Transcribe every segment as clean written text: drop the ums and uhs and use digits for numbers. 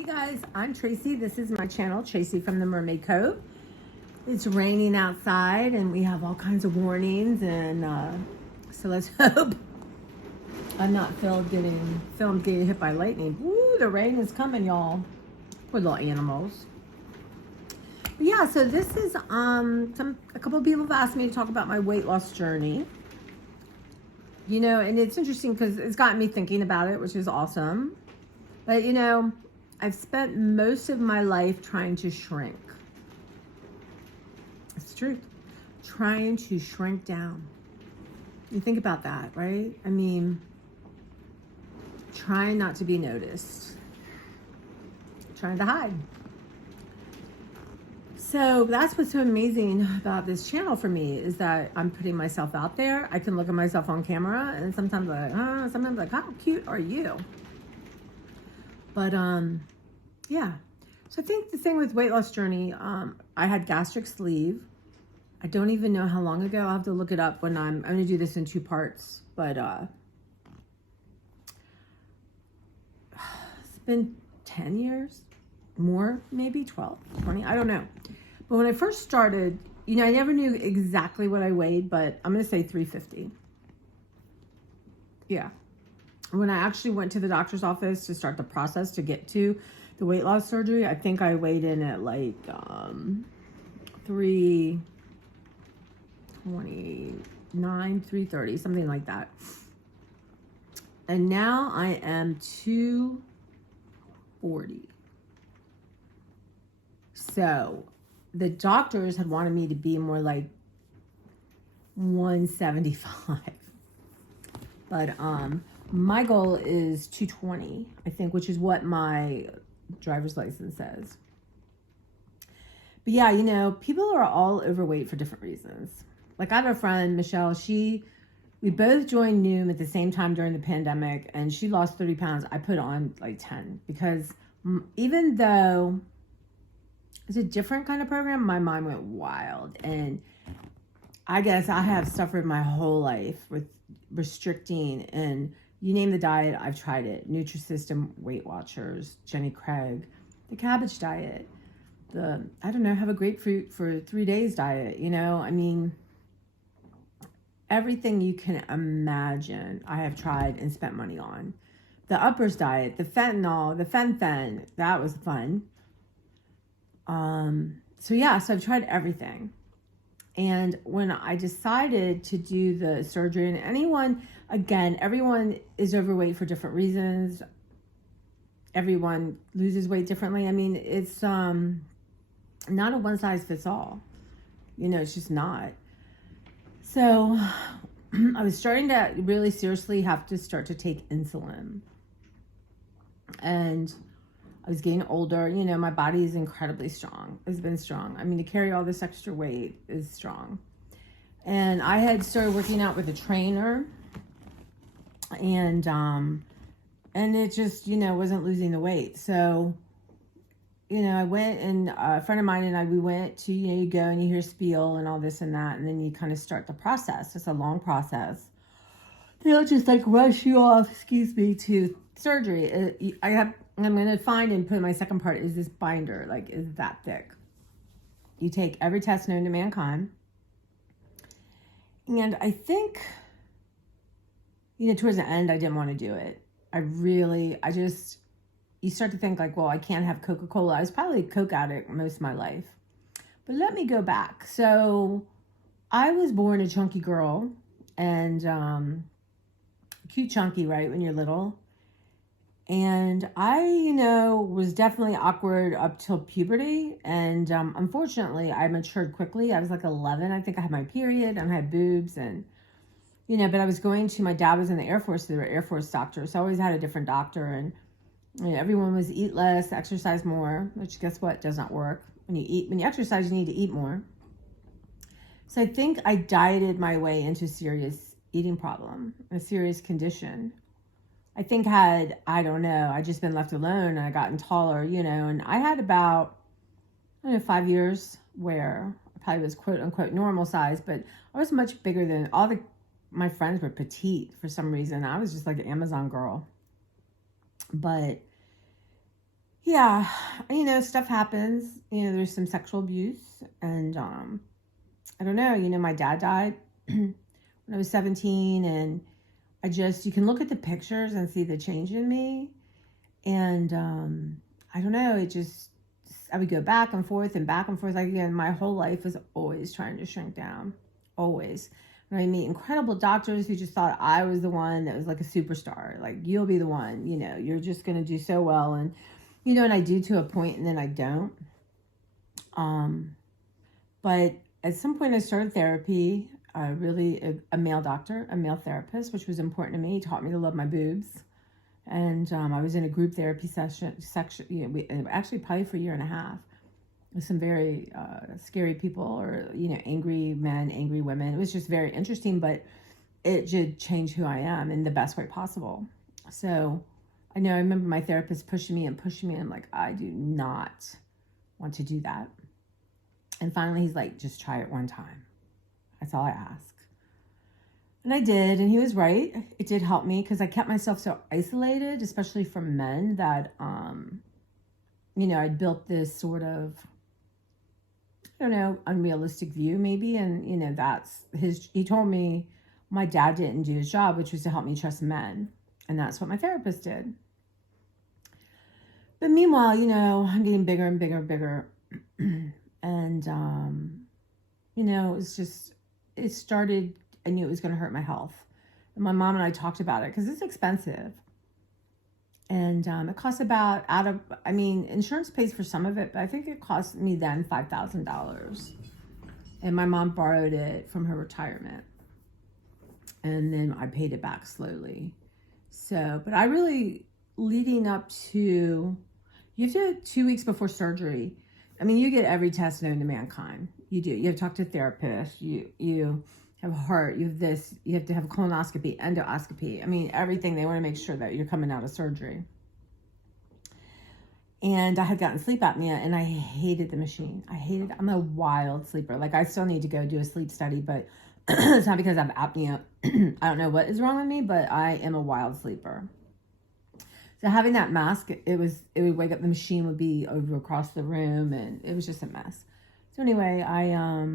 Hey guys, I'm Tracy. This is my channel, Tracy from the Mermaid Cove. It's raining outside and we have all kinds of warnings, and so let's hope I'm not filmed getting hit by lightning. Woo, the rain is coming, y'all. Poor little animals. But yeah, so this is a couple of people have asked me to talk about my weight loss journey. You know, and it's interesting because it's gotten me thinking about it, which is awesome. But you know, I've spent most of my life trying to shrink. It's the truth. Trying to shrink down. You think about that, right? I mean, trying not to be noticed. Trying to hide. So that's what's so amazing about this channel for me, is that I'm putting myself out there. I can look at myself on camera and sometimes like, how cute are you? But yeah. So I think the thing with weight loss journey, I had gastric sleeve. I don't even know how long ago. I'll have to look it up when I'm going to do this in 2 parts. But it's been 10 years, more, maybe 12, 20, I don't know. But when I first started, you know, I never knew exactly what I weighed, but I'm going to say 350. Yeah. When I actually went to the doctor's office to start the process to get to the weight loss surgery, I think I weighed in at like 329, 330, something like that. And now I am 240. So the doctors had wanted me to be more like 175. But my goal is 220, I think, which is what my driver's license says. But yeah, you know, people are all overweight for different reasons. Like I have a friend, Michelle, we both joined Noom at the same time during the pandemic, and she lost 30 pounds. I put on like 10 because even though it's a different kind of program, my mind went wild. And I guess I have suffered my whole life with restricting, and you name the diet, I've tried it. Nutrisystem, Weight Watchers, Jenny Craig, the cabbage diet, I don't know, have a grapefruit for 3 days diet, you know? I mean, everything you can imagine I have tried and spent money on. The uppers diet, the fentanyl, the fen, that was fun. So yeah, so I've tried everything. And when I decided to do the surgery, and everyone is overweight for different reasons. Everyone loses weight differently. I mean, it's not a one size fits all. You know, it's just not. So I was starting to really seriously have to start to take insulin. And I was getting older. You know, my body is incredibly strong. It's been strong. I mean, to carry all this extra weight is strong. And I had started working out with a trainer, and it just, you know, wasn't losing the weight. So, you know, I went, and a friend of mine and we went to, you know, you go and you hear spiel and all this and that, and then you kind of start the process. It's a long process. They'll just like rush you off, to surgery. I'm going to find and put in my second part is this binder, like is that thick. You take every test known to mankind. And I think, you know, towards the end, I didn't want to do it. You start to think like, well, I can't have Coca-Cola. I was probably a Coke addict most of my life. But let me go back. So I was born a chunky girl, and cute chunky, right, when you're little. And I, you know, was definitely awkward up till puberty. And unfortunately, I matured quickly. I was like 11. I think I had my period and I had boobs. And, you know, but I was my dad was in the Air Force. They were Air Force doctors. So I always had a different doctor. And you know, everyone was eat less, exercise more, which guess what? Does not work. When you exercise, you need to eat more. So I think I dieted my way into a serious eating problem, a serious condition. I think I don't know, I just been left alone and I gotten taller, you know, and I had about, 5 years where I probably was quote unquote normal size, but I was much bigger than my friends were petite for some reason. I was just like an Amazon girl. But yeah, stuff happens. There's some sexual abuse, and I don't know. My dad died when I was 17, and you can look at the pictures and see the change in me, and I don't know. I would go back and forth and back and forth. Like, again, my whole life was always trying to shrink down, always. And I meet incredible doctors who just thought I was the one that was like a superstar. Like, you'll be the one, you're just going to do so well. And, and I do to a point, and then I don't. But at some point I started therapy, a male doctor, a male therapist, which was important to me. He taught me to love my boobs. And I was in a group therapy section, actually probably for a year and a half, with some very scary people, or, angry men, angry women. It was just very interesting, but it did change who I am in the best way possible. So I remember my therapist pushing me. I'm like, I do not want to do that. And finally he's like, just try it one time. That's all I ask. And I did, and he was right. It did help me, because I kept myself so isolated, especially from men, that, I'd built this sort of, I don't know, unrealistic view maybe. And, he told me my dad didn't do his job, which was to help me trust men. And that's what my therapist did. But meanwhile, I'm getting bigger and bigger and bigger. And, it started, I knew it was going to hurt my health. And my mom and I talked about it, because it's expensive. And it costs about, insurance pays for some of it, but I think it cost me then $5,000. And my mom borrowed it from her retirement. And then I paid it back slowly. So, but I really, leading up to, you have to, 2 weeks before surgery, you get every test known to mankind. You do. You have to talk to a therapist. You have heart. You have this. You have to have colonoscopy, endoscopy. Everything. They want to make sure that you're coming out of surgery. And I had gotten sleep apnea, and I hated the machine. I'm a wild sleeper. Like, I still need to go do a sleep study, but it's not because I have apnea. I don't know what is wrong with me, but I am a wild sleeper. So having that mask, it would wake up, the machine would be over across the room, and it was just a mess. So anyway, I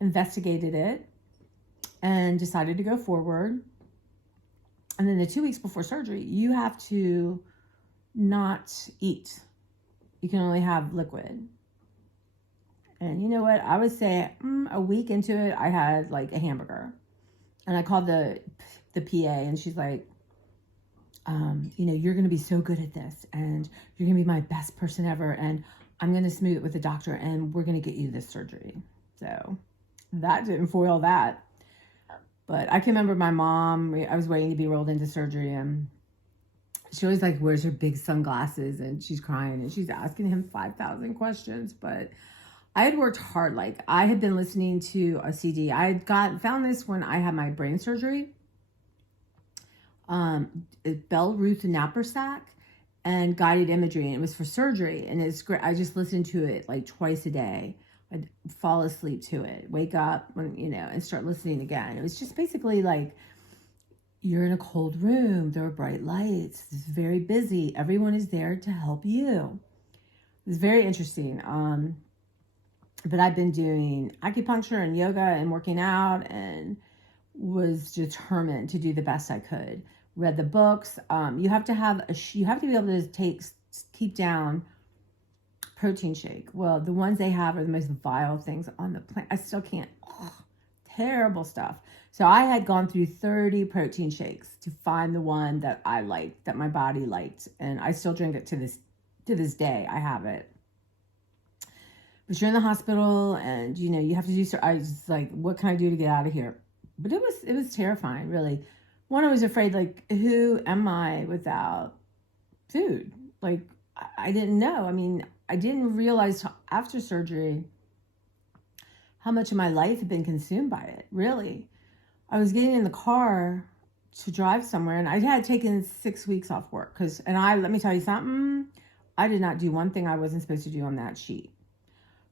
investigated it and decided to go forward. And then the 2 weeks before surgery, you have to not eat. You can only have liquid. And you know what? I would say a week into it, I had like a hamburger. And I called the PA, and she's like, you're going to be so good at this, and you're going to be my best person ever, and I'm going to smooth it with the doctor, and we're going to get you this surgery. So that didn't foil that. But I can remember my mom, I was waiting to be rolled into surgery, and she always like wears her big sunglasses, and she's crying, and she's asking him 5,000 questions. But I had worked hard. Like, I had been listening to a CD. I had found this when I had my brain surgery. Bell Ruth Knappersack and guided imagery, and it was for surgery, and it's great. I just listened to it like twice a day. I'd fall asleep to it, wake up and start listening again. It was just basically like, you're in a cold room, there are bright lights, it's very busy, everyone is there to help you. It's very interesting. But I've been doing acupuncture and yoga and working out, and was determined to do the best I could. Read the books. You have to be able to keep down protein shake. Well, the ones they have are the most vile things on the planet. I still can't. Terrible stuff. So I had gone through 30 protein shakes to find the one that I liked, that my body liked, and I still drink it to this day. I have it. But you're in the hospital, and you have to do. I was like, what can I do to get out of here? But it was terrifying, really. One, I was afraid, like, who am I without food? Like, I didn't know. I didn't realize after surgery how much of my life had been consumed by it, really. I was getting in the car to drive somewhere, and I had taken 6 weeks off work. Let me tell you something, I did not do one thing I wasn't supposed to do on that sheet.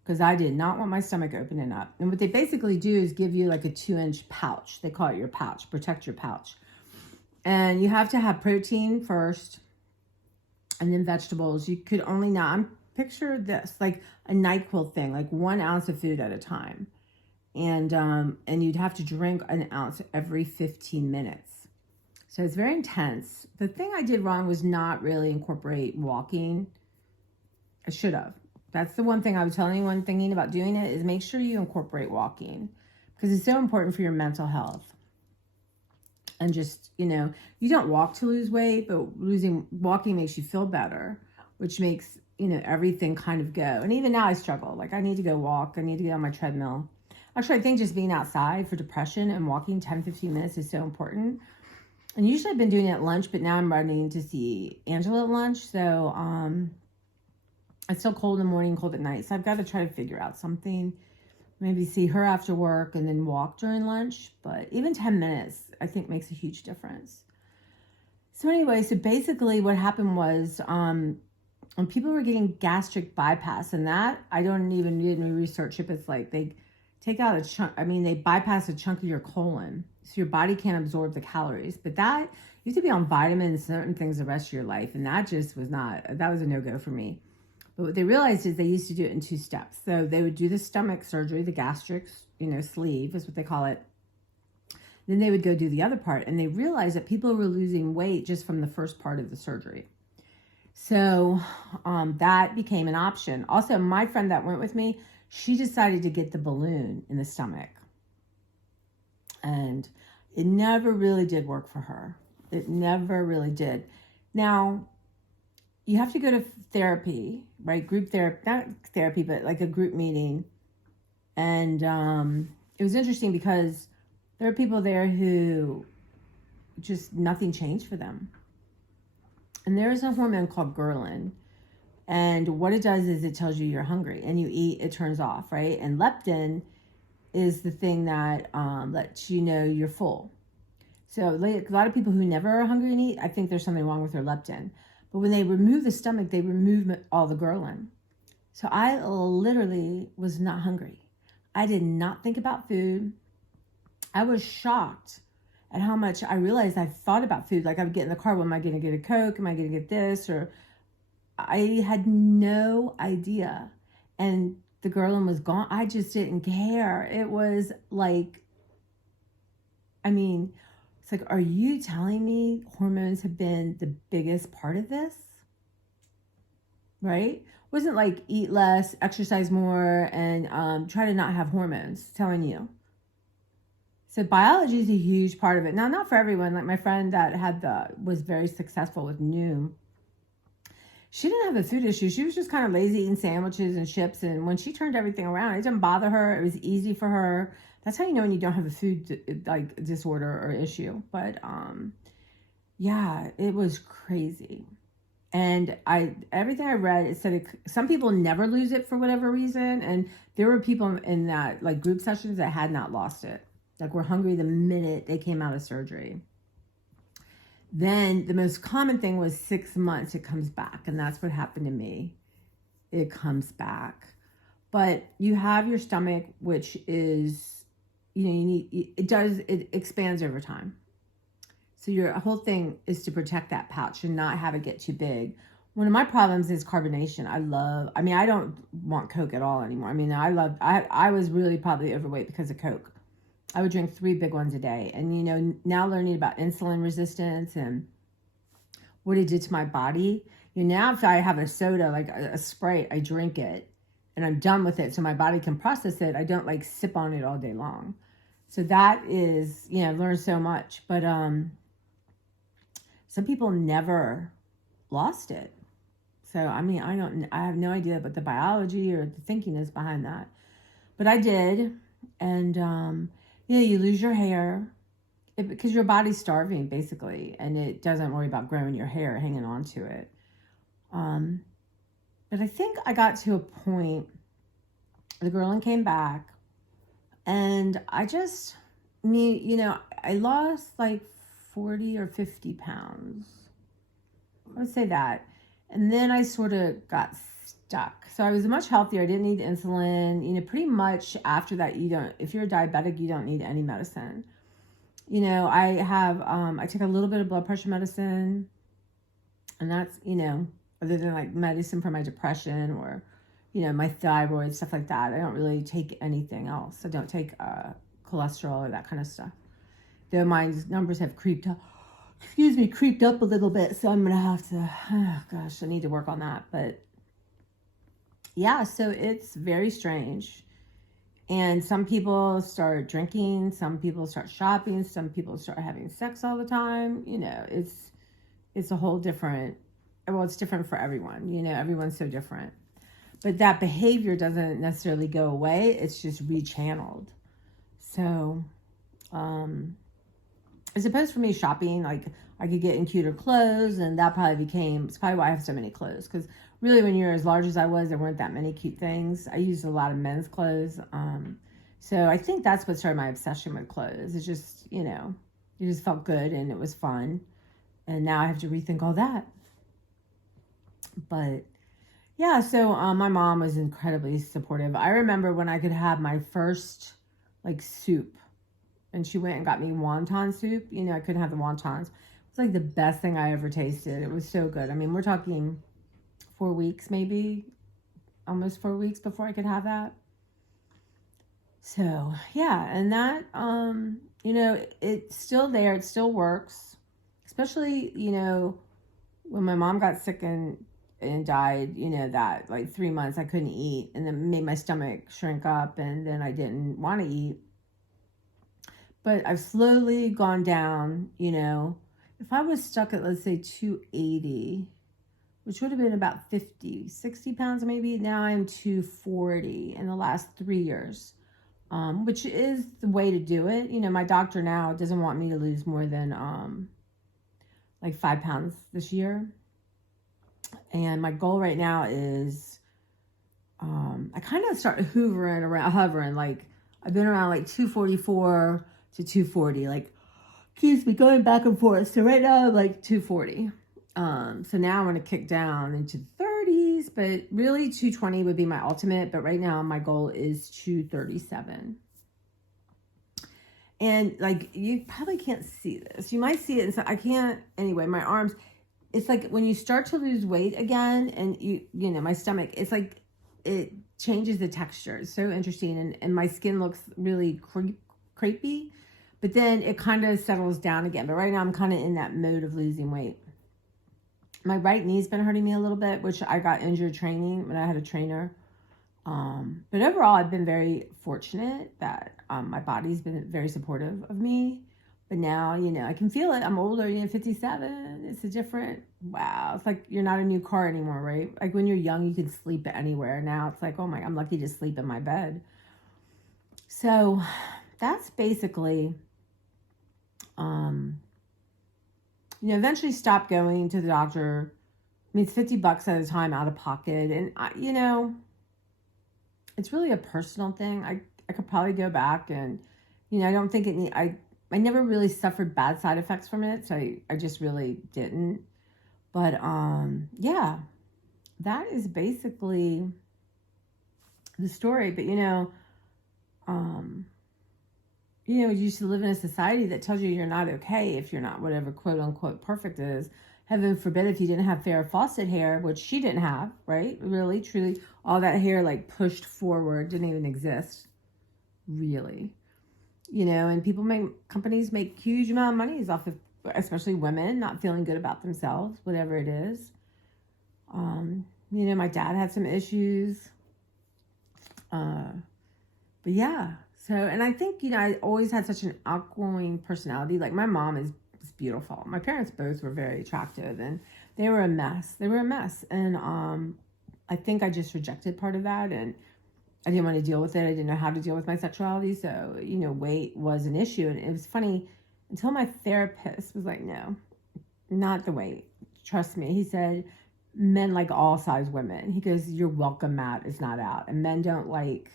Because I did not want my stomach opening up. And what they basically do is give you like a 2-inch pouch. They call it your pouch, protect your pouch. And you have to have protein first. and then vegetables. You could only now, picture this, like a NyQuil thing, like 1 ounce of food at a time. And you'd have to drink an ounce every 15 minutes. So it's very intense. The thing I did wrong was not really incorporate walking. I should have. That's the one thing I would tell anyone thinking about doing it, is make sure you incorporate walking, because it's so important for your mental health. And just, you don't walk to lose weight, but walking makes you feel better, which makes, everything kind of go. And even now I struggle. Like, I need to go walk. I need to get on my treadmill. Actually, I think just being outside for depression and walking 10, 15 minutes is so important. And usually I've been doing it at lunch, but now I'm running to see Angela at lunch. So it's still cold in the morning, cold at night. So I've got to try to figure out something. Maybe see her after work and then walk during lunch. But even 10 minutes, I think, makes a huge difference. So anyway, so basically what happened was when people were getting gastric bypass, and that, I don't even need any research if it's like they take out a chunk, they bypass a chunk of your colon. So your body can't absorb the calories. But that, you have to be on vitamins, certain things the rest of your life. And that just was that was a no-go for me. But what they realized is they used to do it in 2 steps. So they would do the stomach surgery, the gastric, sleeve is what they call it. Then they would go do the other part. And they realized that people were losing weight just from the first part of the surgery. So that became an option. Also, my friend that went with me, she decided to get the balloon in the stomach. And it never really did work for her. It never really did. Now, you have to go to therapy, right? Group therapy, not therapy, but like a group meeting. And it was interesting because there are people there who just nothing changed for them. And there's a hormone called ghrelin. And what it does is it tells you you're hungry, and you eat, it turns off, right? And leptin is the thing that lets you know you're full. So a lot of people who never are hungry and eat, I think there's something wrong with their leptin. But when they remove the stomach, they remove all the ghrelin. So I literally was not hungry. I did not think about food. I was shocked at how much I realized I thought about food. Like, I would get in the car, well, am I going to get a Coke? Am I going to get this? Or I had no idea. And the ghrelin was gone. I just didn't care. It was like, it's like, are you telling me hormones have been the biggest part of this? Right? It wasn't like eat less, exercise more, and try to not have hormones, telling you. So biology is a huge part of it. Now, not for everyone. Like my friend that was very successful with Noom. She didn't have a food issue. She was just kind of lazy eating sandwiches and chips. And when she turned everything around, it didn't bother her. It was easy for her. That's how you know when you don't have a food disorder or issue. But yeah, it was crazy. And everything I read, it said some people never lose it for whatever reason. And there were people in that like group sessions that had not lost it. Like, were hungry the minute they came out of surgery. Then the most common thing was 6 months, it comes back. And that's what happened to me. It comes back. But you have your stomach, which is, it expands over time. So your whole thing is to protect that pouch and not have it get too big. One of my problems is carbonation. I don't want Coke at all anymore. I was really probably overweight because of Coke. I would drink 3 big ones a day. And, now learning about insulin resistance and what it did to my body. Now if I have a soda, like a Sprite, I drink it and I'm done with it so my body can process it. I don't like sip on it all day long. So that is, I've learned so much. But some people never lost it. So, I have no idea what the biology or the thinking is behind that. But I did. And, you lose your hair because your body's starving, basically, and it doesn't worry about growing your hair, hanging on to it. But I think I got to a point, the ghrelin came back, and I lost like 40 or 50 pounds. I would say that. And then I sort of got stuck. So I was much healthier. I didn't need insulin. Pretty much after that, if you're a diabetic, you don't need any medicine. I take a little bit of blood pressure medicine, and that's, other than like medicine for my depression or, my thyroid, stuff like that. I don't really take anything else. I don't take cholesterol or that kind of stuff. Though my numbers have creeped up a little bit. So I'm going to have to, oh gosh, I need to work on that. But yeah, so it's very strange. And some people start drinking, some people start shopping, some people start having sex all the time. It's a whole different, well, it's different for everyone. Everyone's so different. But that behavior doesn't necessarily go away. It's just rechanneled. So, I suppose for me, shopping, like I could get in cuter clothes, and that it's probably why I have so many clothes. Because really, when you're as large as I was, there weren't that many cute things. I used a lot of men's clothes. So I think that's what started my obsession with clothes. It's just, it just felt good and it was fun. And now I have to rethink all that. But yeah, so my mom was incredibly supportive. I remember when I could have my first like soup, and she went and got me wonton soup. I couldn't have the wontons. It was like the best thing I ever tasted. It was so good. I mean, we're talking 4 weeks, maybe almost 4 weeks before I could have that. So yeah, and that, it's still there. It still works, especially, when my mom got sick and died, that like 3 months I couldn't eat, and then made my stomach shrink up, and then I didn't want to eat. But I've slowly gone down, if I was stuck at, let's say 280, which would have been about 60 pounds maybe, now I'm 240 in the last 3 years, which is the way to do it. My doctor now doesn't want me to lose more than like 5 pounds this year. And my goal right now is, I kind of start hovering, like I've been around like 244 to 240, like, going back and forth. So right now I'm like 240. So now I'm going to kick down into the 30s, but really 220 would be my ultimate. But right now my goal is 237. And like, you probably can't see this. You might see it. And so I can't, anyway, my arms, it's like when you start to lose weight again, and my stomach, it's like, it changes the texture. It's so interesting. And my skin looks really crepey, but then it kind of settles down again. But right now I'm kind of in that mode of losing weight. My right knee's been hurting me a little bit, which I got injured training when I had a trainer. But overall, I've been very fortunate that my body's been very supportive of me. But now, I can feel it. I'm older, 57. It's a different, wow. It's like you're not a new car anymore, right? Like when you're young, you can sleep anywhere. Now it's like, oh my, I'm lucky to sleep in my bed. So that's basically, eventually stopped going to the doctor. I mean, it's $50 at a time out of pocket. And, it's really a personal thing. I could probably go back and, I don't think I never really suffered bad side effects from it. So I just really didn't. But, yeah, that is basically the story. But, you used to live in a society that tells you you're not okay if you're not whatever quote unquote perfect is. Heaven forbid if you didn't have Farrah Fawcett hair, which she didn't have, right? Really, truly, all that hair like pushed forward didn't even exist, really. And companies make huge amount of money off of, especially women, not feeling good about themselves, whatever it is. My dad had some issues. But yeah. So, and I think, I always had such an outgoing personality. Like my mom is beautiful. My parents both were very attractive, and they were a mess. And I think I just rejected part of that, and I didn't want to deal with it. I didn't know how to deal with my sexuality. So, weight was an issue. And it was funny until my therapist was like, no, not the weight. Trust me. He said, men like all size women. He goes, your welcome mat is not out. And men don't like,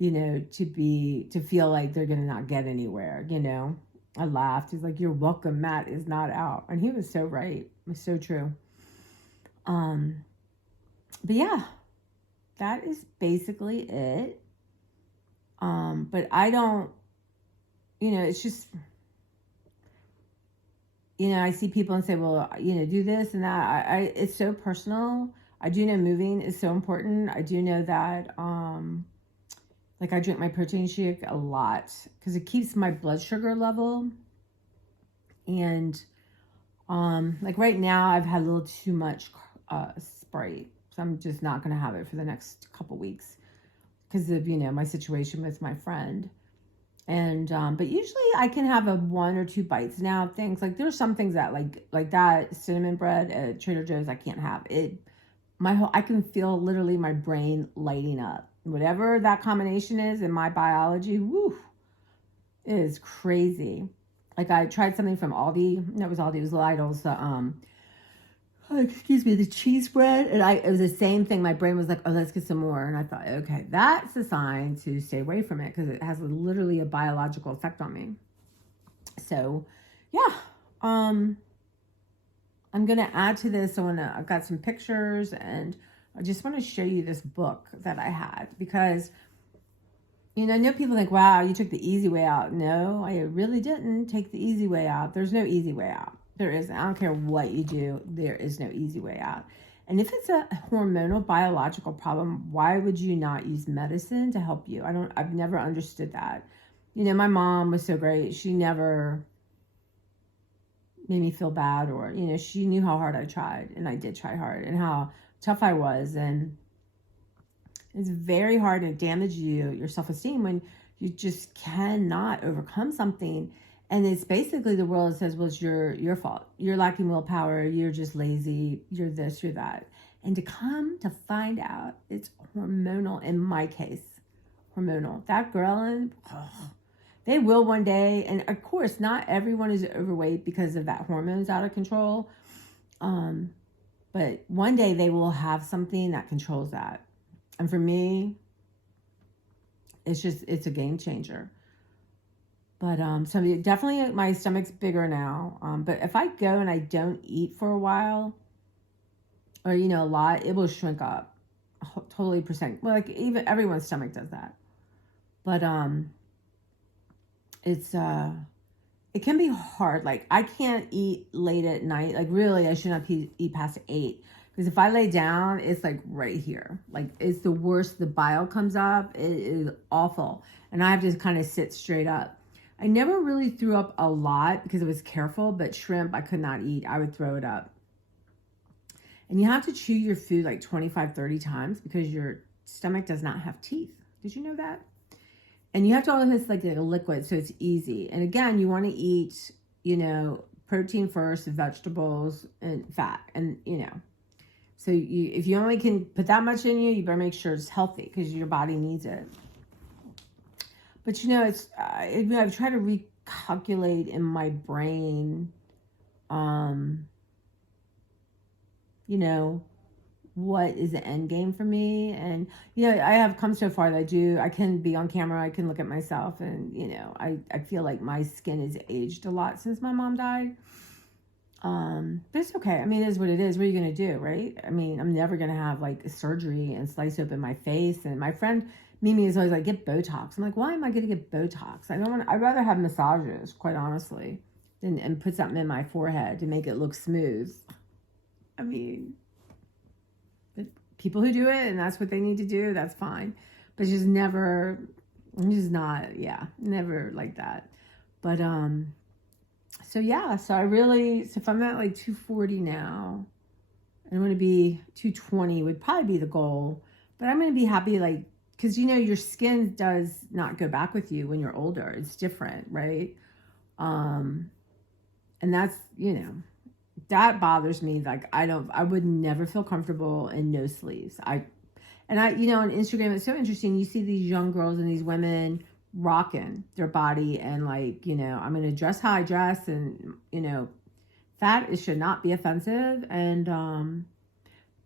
to feel like they're going to not get anywhere, I laughed. He's like, your welcome mat is not out. And he was so right. It was so true. But yeah, that is basically it. But I don't, it's just, I see people and say, well, do this and that. It's so personal. I do know moving is so important. I do know that, like I drink my protein shake a lot because it keeps my blood sugar level. And, like right now I've had a little too much, Sprite. So I'm just not going to have it for the next couple weeks because of, my situation with my friend. And but usually I can have a 1 or 2 bites now of things. Like there's some things that like that cinnamon bread at Trader Joe's I can't have. I can feel literally my brain lighting up. Whatever that combination is in my biology, woo, it is crazy. Like I tried something from Aldi. No, it was Aldi, it was Lidl's, the cheese bread. And it was the same thing. My brain was like, oh, let's get some more. And I thought, okay, that's a sign to stay away from it because it has literally a biological effect on me. So, yeah. I'm going to add to this. I've got some pictures and I just want to show you this book that I had because, I know people think, wow, you took the easy way out. No, I really didn't take the easy way out. There's no easy way out. There isn't. I don't care what you do. There is no easy way out. And if it's a hormonal biological problem, why would you not use medicine to help you? I've never understood that. My mom was so great. She never made me feel bad or, she knew how hard I tried and I did try hard and how tough I was. And it's very hard to damage your self-esteem when you just cannot overcome something. And it's basically the world says, well, it's your fault. You're lacking willpower. You're just lazy. You're this, you're that. And to come to find out it's hormonal, in my case, hormonal. That ghrelin, they will one day. And of course, not everyone is overweight because of that hormones out of control. But one day they will have something that controls that. And for me, it's a game changer. But so definitely my stomach's bigger now. But if I go and I don't eat for a while, or a lot, it will shrink up. Totally percent. Well, like even everyone's stomach does that. But it can be hard. Like I can't eat late at night. Like really, I should not eat past 8. Because if I lay down, it's like right here. Like it's the worst. The bile comes up. It is awful. And I have to kind of sit straight up. I never really threw up a lot because I was careful, but shrimp I could not eat. I would throw it up. And you have to chew your food like 25, 30 times because your stomach does not have teeth. Did you know that? And you have to always like a liquid so it's easy. And again, you want to eat, protein first, vegetables, and fat. And, so if you only can put that much in you, you better make sure it's healthy because your body needs it. But I've tried to recalculate in my brain, what is the end game for me. And, I have come so far that I can be on camera. I can look at myself and, I feel like my skin has aged a lot since my mom died. But it's okay. I mean, it is what it is. What are you going to do? Right. I mean, I'm never going to have like surgery and slice open my face. And my friend Mimi is always like, get Botox. I'm like, why am I going to get Botox? I'd rather have massages, quite honestly, and put something in my forehead to make it look smooth. I mean, people who do it and that's what they need to do, that's fine. But never like that. But, so if I'm at like 240 now, I want to be 220 would probably be the goal, but I'm going to be happy because your skin does not go back with you when you're older. It's different, right? And that's, that bothers me. Like I would never feel comfortable in no sleeves. On Instagram, it's so interesting. You see these young girls and these women rocking their body and I'm going to dress how I dress and, it should not be offensive. And,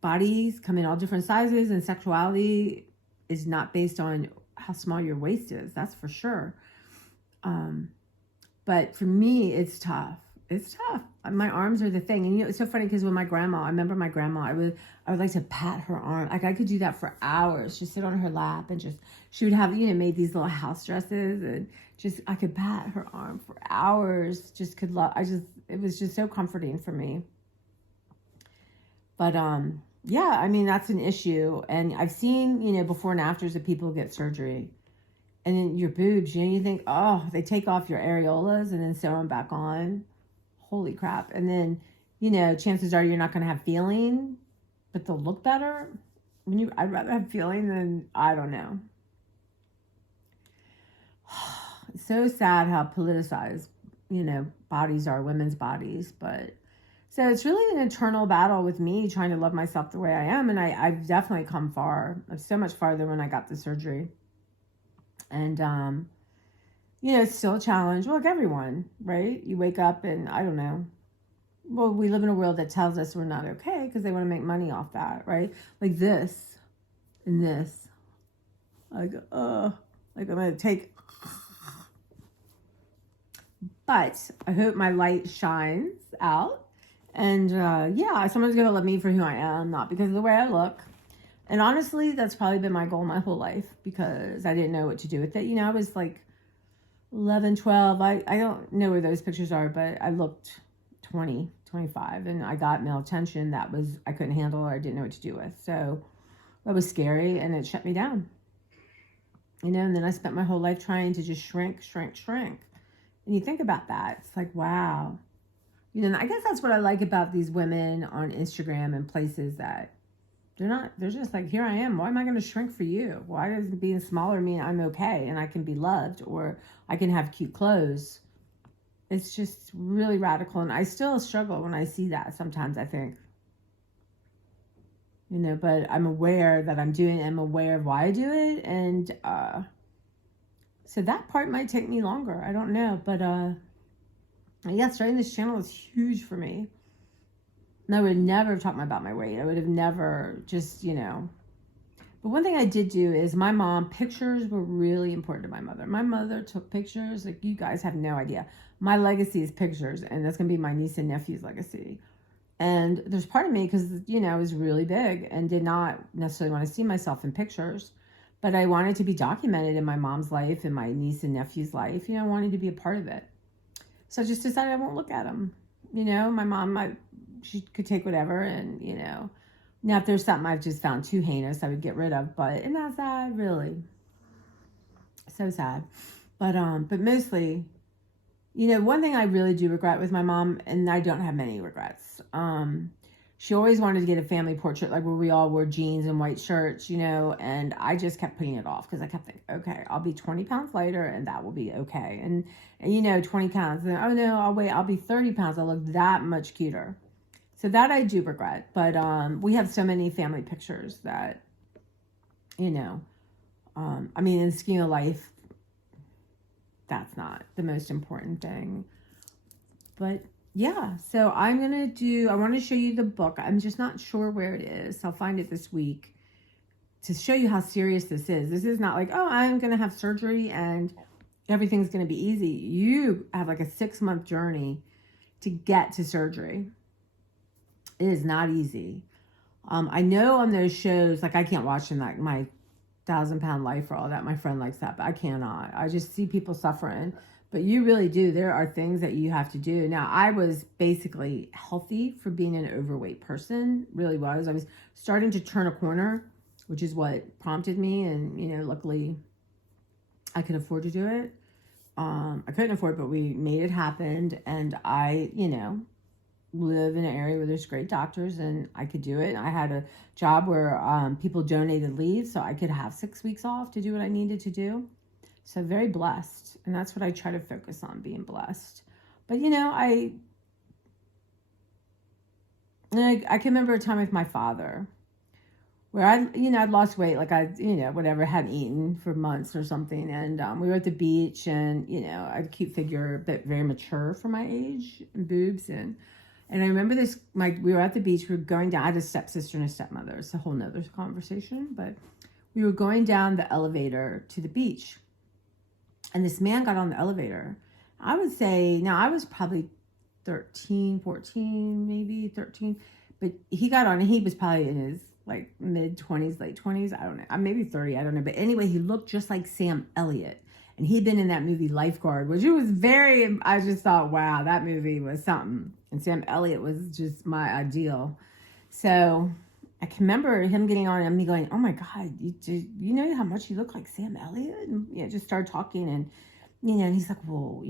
bodies come in all different sizes and sexuality is not based on how small your waist is. That's for sure. But for me, it's tough. It's tough. My arms are the thing. And it's so funny because when I remember my grandma, I would like to pat her arm. Like I could do that for hours, just sit on her lap and she would have, made these little house dresses and I could pat her arm for hours. It was just so comforting for me. But, yeah, I mean, that's an issue. And I've seen, before and afters of people get surgery. And then your boobs, you think, oh, they take off your areolas and then sew them back on. Holy crap. And then, chances are you're not going to have feeling, but they'll look better. I'd rather have feeling than, I don't know. It's so sad how politicized, bodies are, women's bodies. But so it's really an internal battle with me trying to love myself the way I am. And I've definitely come far. I'm so much farther when I got the surgery. And, it's still a challenge. Well, like everyone, right? You wake up and I don't know. Well, we live in a world that tells us we're not okay because they want to make money off that, right? Like this and this. Like I'm going to take. But I hope my light shines out. And someone's going to love me for who I am, not because of the way I look. And honestly, that's probably been my goal my whole life because I didn't know what to do with it. I was like 11, 12. I don't know where those pictures are, but I looked 20, 25, and I got male attention that I couldn't handle or I didn't know what to do with. So that was scary and it shut me down. And then I spent my whole life trying to just shrink. And you think about that, it's like, wow. I guess that's what I like about these women on Instagram and places that they're just like, here I am. Why am I going to shrink for you? Why does being smaller mean I'm okay and I can be loved or I can have cute clothes? It's just really radical. And I still struggle when I see that sometimes, I think. But I'm aware that I'm doing it. I'm aware of why I do it. And so that part might take me longer. I don't know. But starting this channel is huge for me. And I would never have talked about my weight. I would have never just, But one thing I did do is pictures were really important to my mother. My mother took pictures. Like, you guys have no idea. My legacy is pictures. And that's going to be my niece and nephew's legacy. And there's part of me, because, I was really big and did not necessarily want to see myself in pictures. But I wanted to be documented in my mom's life and my niece and nephew's life. I wanted to be a part of it. So I just decided I won't look at them. My mom, she could take whatever, and now if there's something I've just found too heinous, I would get rid of. But isn't that sad? Really, so sad. But mostly, one thing I really do regret with my mom, and I don't have many regrets. She always wanted to get a family portrait, like where we all wore jeans and white shirts, and I just kept putting it off because I kept thinking, okay, I'll be 20 pounds lighter and that will be okay. And 20 pounds, and oh no, I'll be 30 pounds. I'll look that much cuter. So that I do regret. But we have so many family pictures that, in the scheme of life, that's not the most important thing. But yeah, so I want to show you the book. I'm just not sure where it is. I'll find it this week to show you how serious this is. This is not like, oh, I'm going to have surgery and everything's going to be easy. You have like a 6-month journey to get to surgery. It is not easy. I know on those shows, like I can't watch them, like my 1,000-pound life or all that. My friend likes that, but I cannot. I just see people suffering. But you really do. There are things that you have to do. Now, I was basically healthy for being an overweight person. Really was. I was starting to turn a corner, which is what prompted me. And, luckily, I could afford to do it. I couldn't afford it, but we made it happen. And I, live in an area where there's great doctors and I could do it. I had a job where people donated leave so I could have 6 weeks off to do what I needed to do. So very blessed. And that's what I try to focus on, being blessed. But, I can remember a time with my father where I'd lost weight, like whatever, hadn't eaten for months or something. And we were at the beach and, I had a cute figure, but very mature for my age, and boobs. And I remember we were at the beach, we were going down, I had a stepsister and a stepmother. It's a whole nother conversation, but we were going down the elevator to the beach. And this man got on the elevator. I would say, now I was probably 13, 14, maybe 13. But he got on, and he was probably in his like mid 20s, late 20s. I don't know. Maybe 30. I don't know. But anyway, he looked just like Sam Elliott. And he'd been in that movie Lifeguard, which it was I just thought, wow, that movie was something. And Sam Elliott was just my ideal. So I can remember him getting on and me going, oh my God, you know how much you look like Sam Elliott? And just started talking, and and he's like, well,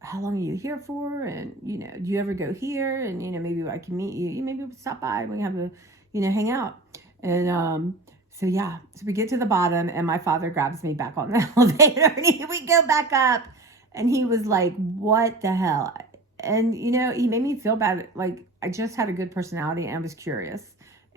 how long are you here for? And, do you ever go here? And, maybe I can meet you. Maybe we'll stop by and we have a, hang out. And so we get to the bottom, and my father grabs me back on the elevator, and we go back up, and he was like, what the hell? And, he made me feel bad. Like, I just had a good personality, and I was curious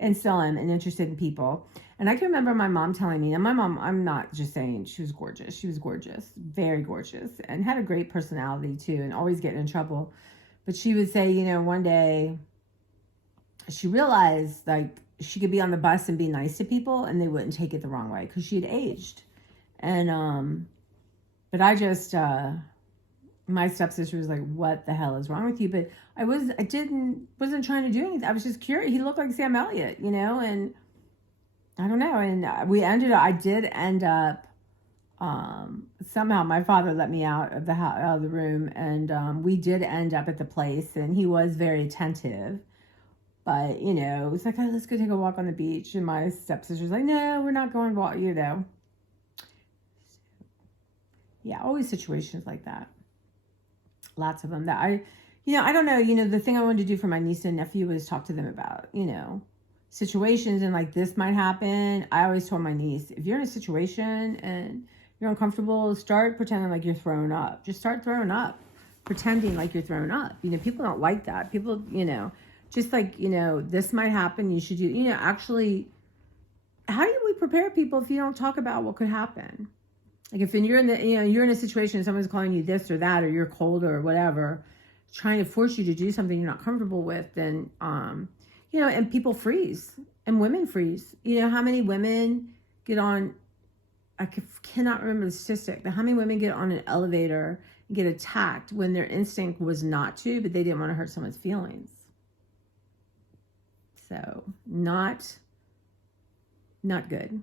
and still am and interested in people. And I can remember my mom telling me, and my mom, I'm not just saying she was gorgeous. She was gorgeous, very gorgeous, and had a great personality too, and always getting in trouble. But she would say, one day she realized like she could be on the bus and be nice to people and they wouldn't take it the wrong way because she had aged. And, but I just, my stepsister was like, what the hell is wrong with you? But I wasn't trying to do anything. I was just curious. He looked like Sam Elliott, and I don't know. And I did end up, somehow my father let me out of the room, and we did end up at the place, and he was very attentive. But, it was like, oh, let's go take a walk on the beach. And my stepsister's like, no, we're not going to walk, Yeah, always situations like that. Lots of them that I don't know, the thing I wanted to do for my niece and nephew was talk to them about, situations and like this might happen. I always told my niece, if you're in a situation and you're uncomfortable, start pretending like you're thrown up. Just start throwing up, pretending like you're thrown up. People don't like that. People, just like, this might happen. You should do, actually, how do we prepare people if you don't talk about what could happen? Like if you're in you're in a situation and someone's calling you this or that, or you're cold or whatever, trying to force you to do something you're not comfortable with, then, and people freeze and women freeze. How many women get on, I cannot remember the statistic, but how many women get on an elevator and get attacked when their instinct was not to, but they didn't want to hurt someone's feelings. So not good.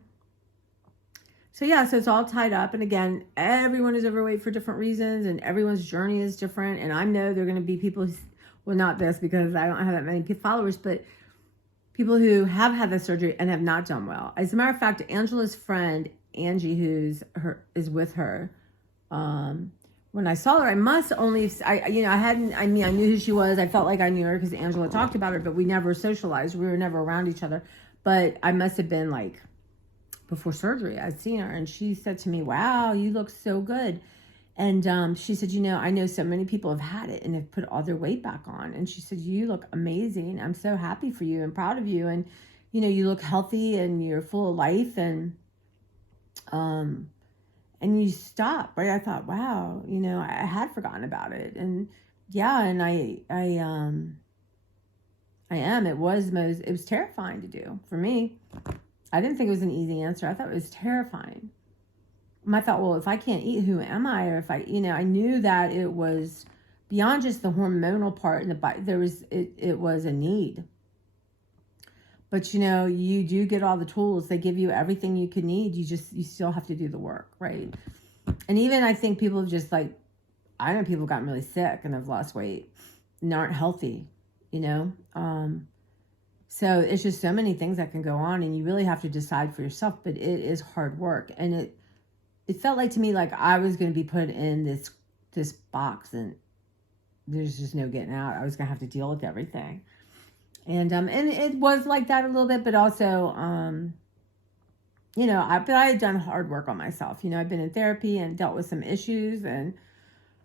So so it's all tied up. And again, everyone is overweight for different reasons, and everyone's journey is different. And I know there are going to be people who, well, not this because I don't have that many followers, but people who have had the surgery and have not done well. As a matter of fact, Angela's friend, Angie, is with her. When I saw her, I knew who she was. I felt like I knew her because Angela talked about her, but we never socialized. We were never around each other. But I must have been like, before surgery, I'd seen her, and she said to me, wow, you look so good. And she said, I know so many people have had it and have put all their weight back on. And she said, you look amazing. I'm so happy for you and proud of you. And, you look healthy and you're full of life. And you stop, right? I thought, wow, I had forgotten about it. And and I am. It was terrifying to do for me. I didn't think it was an easy answer. I thought it was terrifying. I thought, well, if I can't eat, who am I? Or if I knew that it was beyond just the hormonal part in the body. It was a need. But, you do get all the tools. They give you everything you could need. You still have to do the work, right? And even I think people have just I know people have gotten really sick and have lost weight and aren't healthy, So it's just so many things that can go on, and you really have to decide for yourself, but it is hard work. And it felt like to me like I was going to be put in this box, and there's just no getting out. I was going to have to deal with everything. And it was like that a little bit, but also, but I had done hard work on myself. I've been in therapy and dealt with some issues, and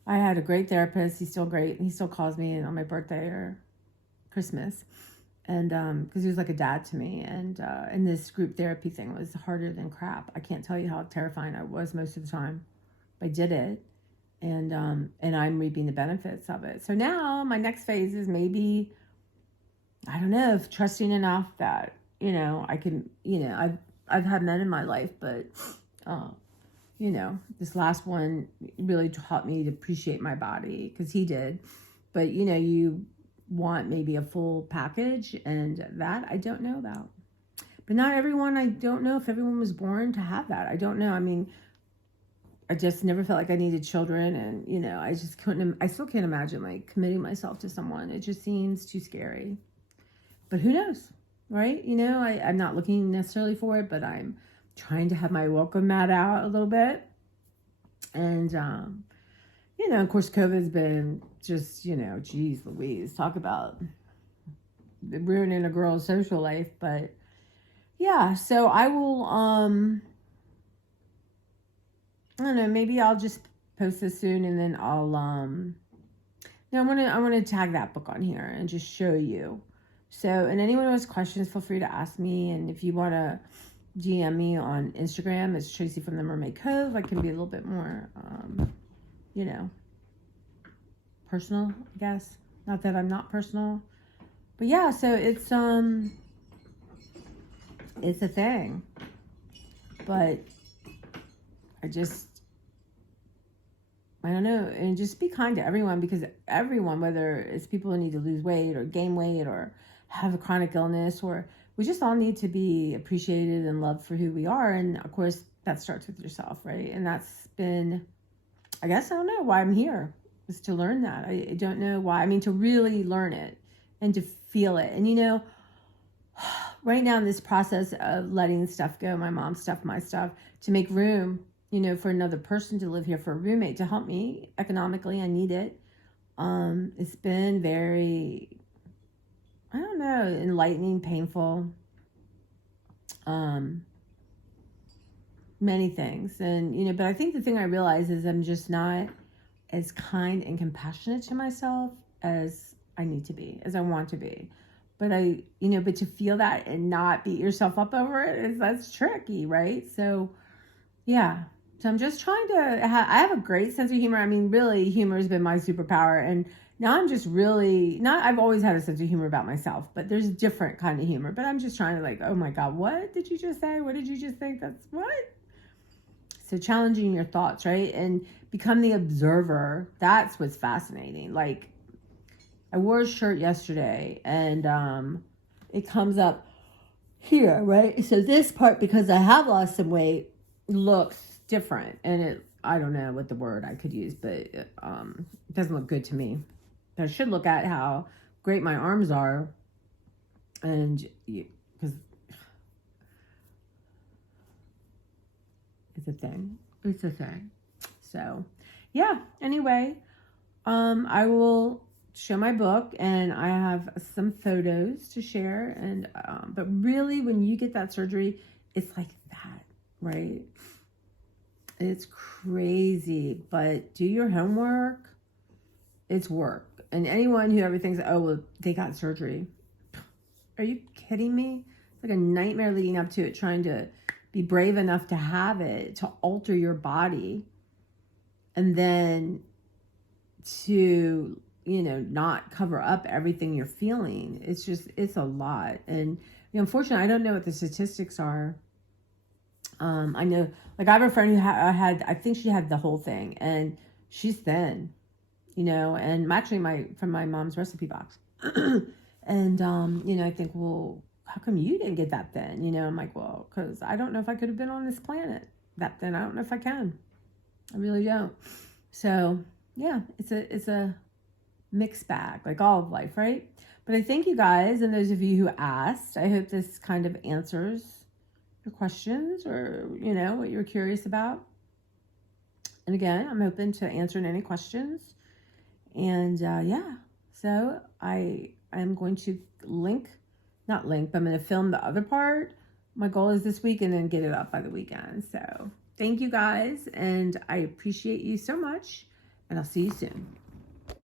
I had a great therapist. He's still great. He still calls me on my birthday or Christmas. And because he was like a dad to me, and this group therapy thing was harder than crap. I can't tell you how terrifying I was most of the time. I did it, and I'm reaping the benefits of it. So now my next phase is maybe, I don't know, if trusting enough that I can, I've had men in my life, but this last one really taught me to appreciate my body, because he did. but you know, you want maybe a full package, and that I don't know about. But not everyone, I don't know if everyone was born to have that. I don't know. I mean, I just never felt like I needed children, and you know, I just couldn't, I still can't imagine like committing myself to someone. It just seems too scary. But who knows, right? You know, I'm not looking necessarily for it, but I'm trying to have my welcome mat out a little bit. And, you know, of course, COVID's been just, you know, geez Louise, talk about ruining a girl's social life. But yeah, so I will, I don't know, maybe I'll just post this soon, and then I'll, no, I want to tag that book on here and just show you. So, and anyone who has questions, feel free to ask me. And if you want to DM me on Instagram, it's Tracy from the Mermaid Cove. I can be a little bit more, you know, personal, I guess. Not that I'm not personal, but yeah. So it's a thing. But I don't know, and just be kind to everyone, because everyone, whether it's people who need to lose weight or gain weight or have a chronic illness, or we just all need to be appreciated and loved for who we are. And of course, that starts with yourself, right? And that's been, I guess, I don't know why I'm here, is to learn that. I don't know why. I mean, to really learn it and to feel it. And, you know, right now in this process of letting stuff go, my mom's stuff, my stuff, to make room, you know, for another person to live here, for a roommate to help me economically, I need it. It's been very, I don't know, enlightening, painful, many things. And, you know, but I think the thing I realize is I'm just not as kind and compassionate to myself as I need to be, as I want to be. But but to feel that and not beat yourself up over it, that's tricky, right? So, yeah. So I'm just trying to, I have a great sense of humor. I mean, really, humor has been my superpower. And now I'm just really, I've always had a sense of humor about myself, but there's a different kind of humor. But I'm just trying to like, oh my God, what did you just say? What did you just think? That's what? So challenging your thoughts, right? And become the observer. That's what's fascinating. Like, I wore a shirt yesterday, and it comes up here, right? So this part, because I have lost some weight, looks different. And I don't know what the word I could use, but it doesn't look good to me. I should look at how great my arms are, and because it's a thing. It's a thing. So, yeah. Anyway, I will show my book, and I have some photos to share. And but really, when you get that surgery, it's like that, right? It's crazy, but do your homework. It's work. And anyone who ever thinks, oh, well, they got surgery. Are you kidding me? It's like a nightmare leading up to it, trying to be brave enough to have it, to alter your body, and then to, you know, not cover up everything you're feeling. It's a lot. And unfortunately, I don't know what the statistics are. I know, like, I have a friend who I think she had the whole thing, and she's thin, you know, and actually from my mom's recipe box. And, you know, I think, well, how come you didn't get that thin? You know, I'm like, well, because I don't know if I could have been on this planet that thin. I don't know if I can. I really don't. So, yeah, it's a mixed bag, like all of life, right? But I thank you guys, and those of you who asked. I hope this kind of answers your questions, or, you know, what you're curious about. And again, I'm open to answering any questions. And yeah, so I'm going to but I'm going to film the other part. My goal is this week, and then get it up by the weekend. So thank you guys, and I appreciate you so much, and I'll see you soon.